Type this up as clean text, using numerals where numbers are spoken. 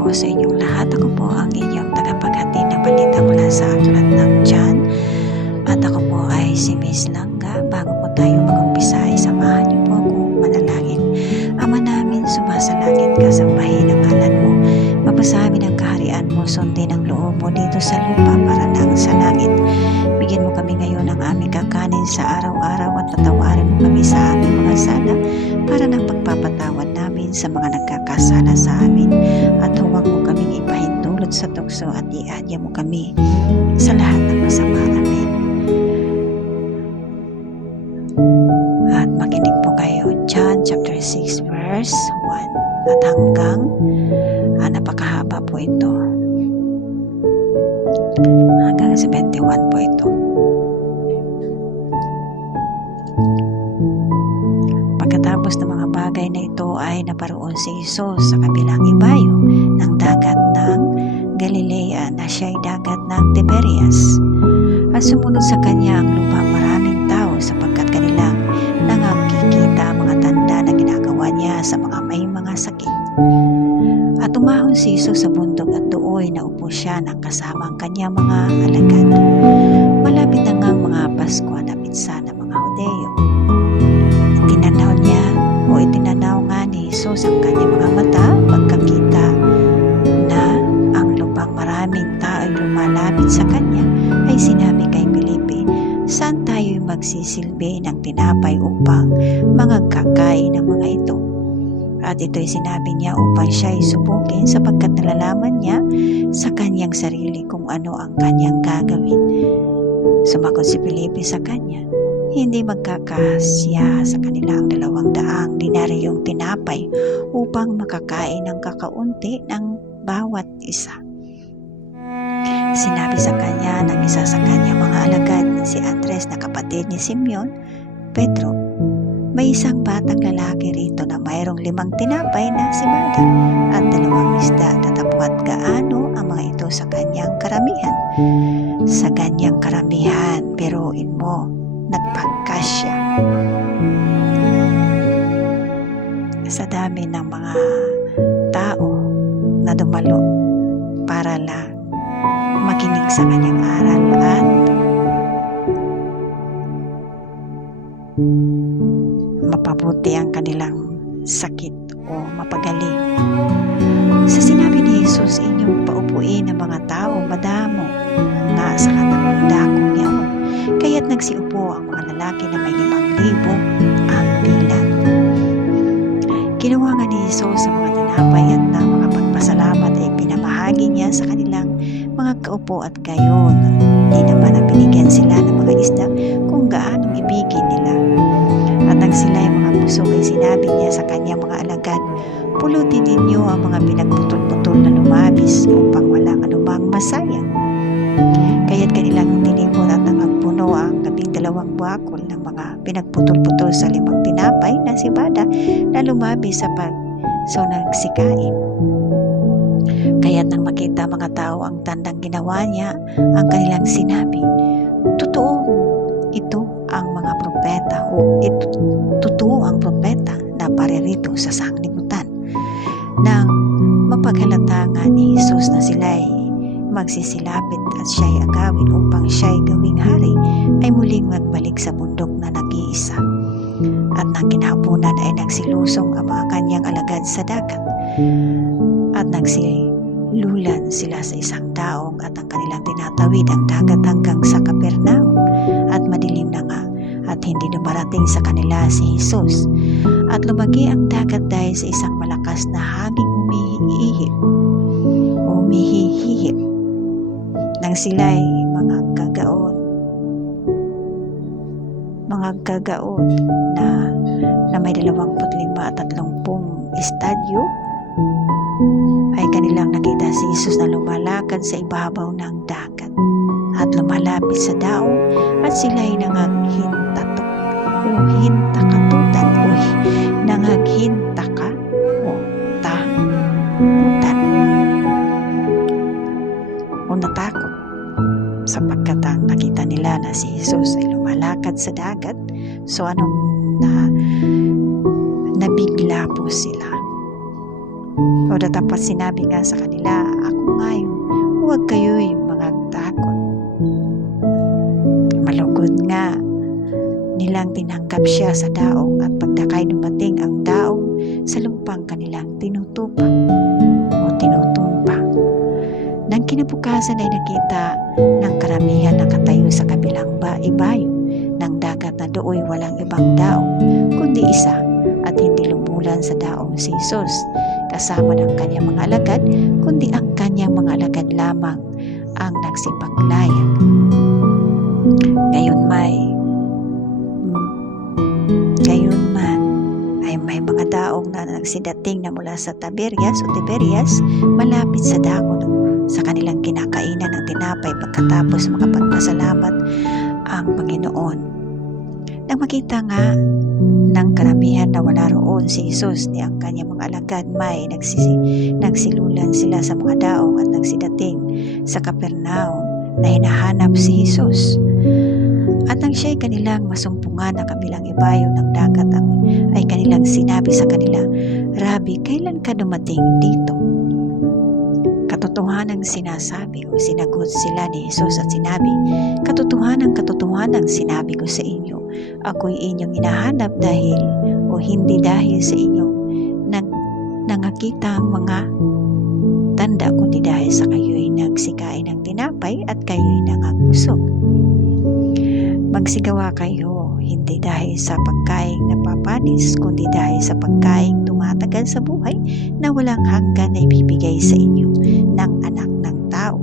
po sa inyong lahat. Ako po ang inyong tagapaghatid ng balita mula sa Aklat ng Tiyan. At ako po ay si Miss Langga. Bago po tayo mag-umpisa ay samahan niyo po akong manalangin. Ama namin, sumasalangit ka, sambahin ang ngalan mo. Mapasamin ang kaharian mo, sundin ang loob mo dito sa lupa para lang sa langit. Bigyan mo kami ngayon ng aming kakanin sa araw-araw at patawarin mo kami sa aming mga sala para ng pagpapatawad namin sa mga nagkakasala sa amin. At huwag mo kaming ipahintulot sa tukso at iadya mo kami sa lahat ng masama. Amen. At makinig po kayo, John chapter 6 verse 1 at hanggang napakahaba po ito. Hanggang 71 po ito. Pagkatapos ng mga bagay na ito ay naparoon si Jesus sa kabilang ibayo ng dagat ng Galilea na siya'y dagat ng Tiberias. At sumunod sa kanya ang lubhang maraming tao sapagkat kanilang nangakikita ang mga tanda na ginagawa niya sa mga may mga sakit. At umahon si Jesus sa bundok at dooy naupo siya ng kasama ang kanyang mga alagad. Malapit na ngang mga Pasko na pitsa ng mga Hudeo. Itinanaw nga ni Jesus ang kanyang mga mata pagkakita na ang lubhang maraming tao ay lumalapit sa kanya, ay sinabi kay Felipe, saan tayo magsisilbi ng tinapay upang magkakain ng mga ito? At ito'y sinabi niya upang siya ay subukin sapagkat nalalaman niya sa kanyang sarili kung ano ang kanyang gagawin. Sumagot si Felipe sa kanya, hindi magkakasya sa kanila ang 200 dinaryong tinapay upang makakain ng kakaunti ng bawat isa. Sinabi sa kanya ng isa sa kanyang mga alagad, si Andres na kapatid ni Simeon, Pedro, may isang batang lalaki rito na mayroong 5 tinapay na simada at 2 isda, tatapwat gaano ang mga ito sa kanyang karamihan. Sa kanyang karamihan, biruin mo, nagpagkasya. Sa dami ng mga tao na dumalo para lang makinig sa kanyang aral at mapabuti ang kanilang sakit o mapagaling. Sa sinabi ni Jesus, inyong paupuin ng mga tao madamo na sa dakong yaon. Kaya't nagsiupo ang mga lalaki na may 5,000 ang bilang. Ginawa nga ni Jesus sa mga tinapay at ng mga pagpasalamat ay pinamahagi niya sa kanilang mga kaupo at gayon. Di naman ang binigyan sila ng mga isda kung gaano ibigin nila. At nang sila ay mga busog ay sinabi niya sa kanyang mga alagad, pulutin ninyo ang mga pinagputol-putol na lumabis upang walang anumang masayang. Kaya't kanilang tinipon at nangagpuno ang 12 bakol ng mga pinagputol-putol sa 5 tinapay na sibada na lumabis sa nagsikain. Kaya't nang makita mga tao ang tandang ginawa niya, ang kanilang sinabi, totoo ito ang mga propeta totoo ang propeta na paririto sa sanglibutan. Nang mapaghalata nga ni Jesus na sila'y magsisilapit at siya'y agawin upang siya'y gawing hari, ay muling magbalik sa bundok na nag-iisa. At nang kinahaponan ay nagsilusong ang mga kanyang alagad sa dagat. At nagsilulan sila sa isang daong at ang kanilang tinatawid ang dagat hanggang sa Capernaum. At madilim na nga at hindi dumarating sa kanila si Jesus. At lumaki ang dagat dahil sa isang malakas na hanging umihihip. Nang sila'y mga gagaon na may 25 at 30 estadyo, ay kanilang nakita si Jesus na lumalakad sa ibabaw ng dagat at lumalapit sa daong at sila'y natakot sapagkat ang nakita nila na si Jesus ay lumalakad sa dagat. So nabigla po sila. O dapat sinabi nga sa kanila, ako nga yung huwag kayo'y mga takot. Malugod nga nilang tinanggap siya sa daong at pagdakay dumating ang daong sa lumpang kanilang tinutupa o tinutumpa. Nang kinabukasan ay nakita ng karamihan na katayo sa kabilang ibayo ng dagat na dooy walang ibang daong kundi isa at hindi lumulan sa daong si Jesus kasama ng kanyang mga alagad kundi ang kanyang mga alagad lamang ang nagsipaglayag. Gayon man ay may mga daong na nagsidating na mula sa Tiberias malapit sa dagon sa kanilang kinakainan ng tinapay pagkatapos makapagpasalamat ang Panginoon. Nang makita nga ng karamihan na wala roon si Jesus ni ang kanyang mga alagad, may nagsilulan sila sa mga daong at nagsidating sa Capernaum na hinahanap si Jesus. At nang siya'y kanilang masumpungan na kabilang ibayo ng dagat ay kanilang sinabi sa kanila, Rabi, kailan ka dumating dito? Katotohanang sinasabi o sinagot sila ni Jesus at sinabi, Katotohanang sinabi ko sa inyo, ako'y inyong hinahanap hindi dahil sa inyong nangakita ang mga tanda, kundi dahil sa kayo'y nagsikain ng tinapay at kayo'y nangabusog. Magsigawa kayo, hindi dahil sa pagkaing napapanis, kundi dahil sa pagkaing tumatagal sa buhay na walang hanggan na ibibigay sa inyo ng Anak ng Tao